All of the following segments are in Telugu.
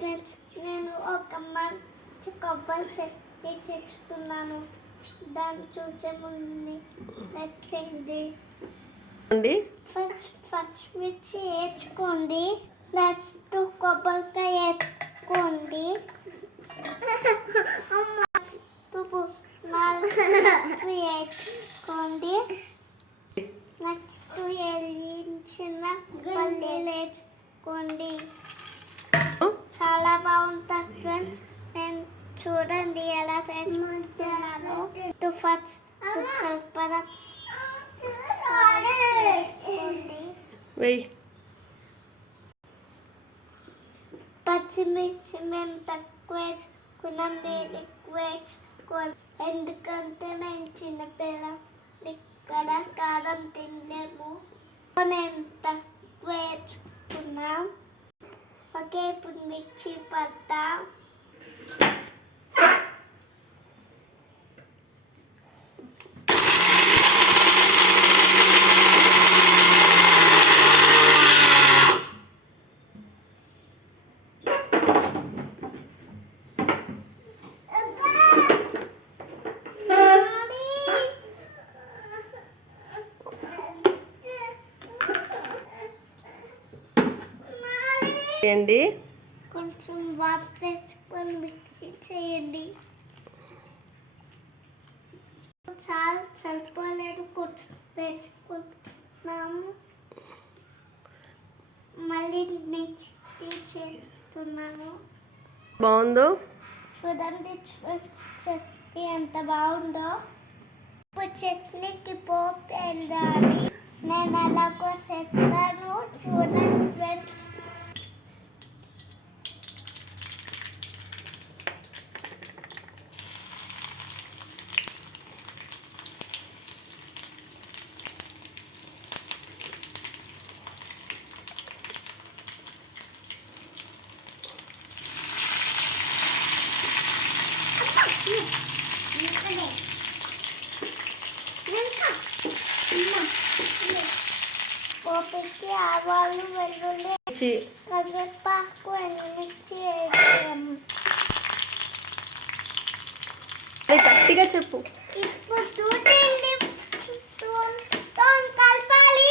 ఫ్రెండ్స్, నేను ఒక మంచి కొబ్బరి చెట్టు చేస్తున్నాను. దాన్ని చూసే ముందు నచ్చింది ఫస్ట్ పచ్చిమిర్చి వేసుకోండి. నెక్స్ట్ కొబ్బరికాయ వేసుకోండి. వేసుకోండి. నెక్స్ట్ వేయించిన పల్లీలు వేసుకోండి. చాలా బాగుంటుంది ఫ్రెండ్స్. నేను చూడండి ఎలా చేసుకుంటున్నాను. ఫస్ట్ పచ్చిమిర్చి మేము తక్కువ వేసుకున్నాం, మీరు ఎక్కువ వేసుకోండి. ఎందుకంటే మేము చిన్నపిల్లం, ఇక్కడ కారం తినలేము. నేను తక్కువ వేసుకున్నాం. ఓకే, ఇప్పుడు మిక్సీ పడతాం. చేయండి. కొంచెం వాటర్ వేసుకొని మిక్సీ చేయండి. చాలా సరిపోలేదు, కొంచెం వేసుకుంటున్నాము. మళ్ళీ మిక్సీ చేస్తున్నాము. బాగుందో చూడండి చట్నీ ఎంత బాగుందో. ఇప్పుడు చట్నీకి పోపు వేయాలి. నేను ఎలాగో చెప్తాను, చూడండి ఫ్రెండ్స్. పోపుకి ఆవాలు, వెల్లుల్లి, కరివేపాకు, ఎండుమిర్చి వేసాము. గట్టిగా చెప్పు. ఇప్పుడు చూడండి, కలపాలి.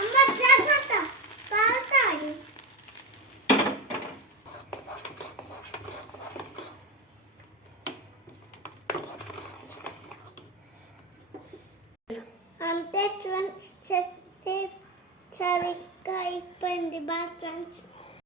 అమ్మ జాగ్రత్త, కాలుతాయి. అంతే ఫ్రెండ్స్, చట్నీ సరిగ్గా అయిపోయింది. బాగా ఫ్రెండ్స్.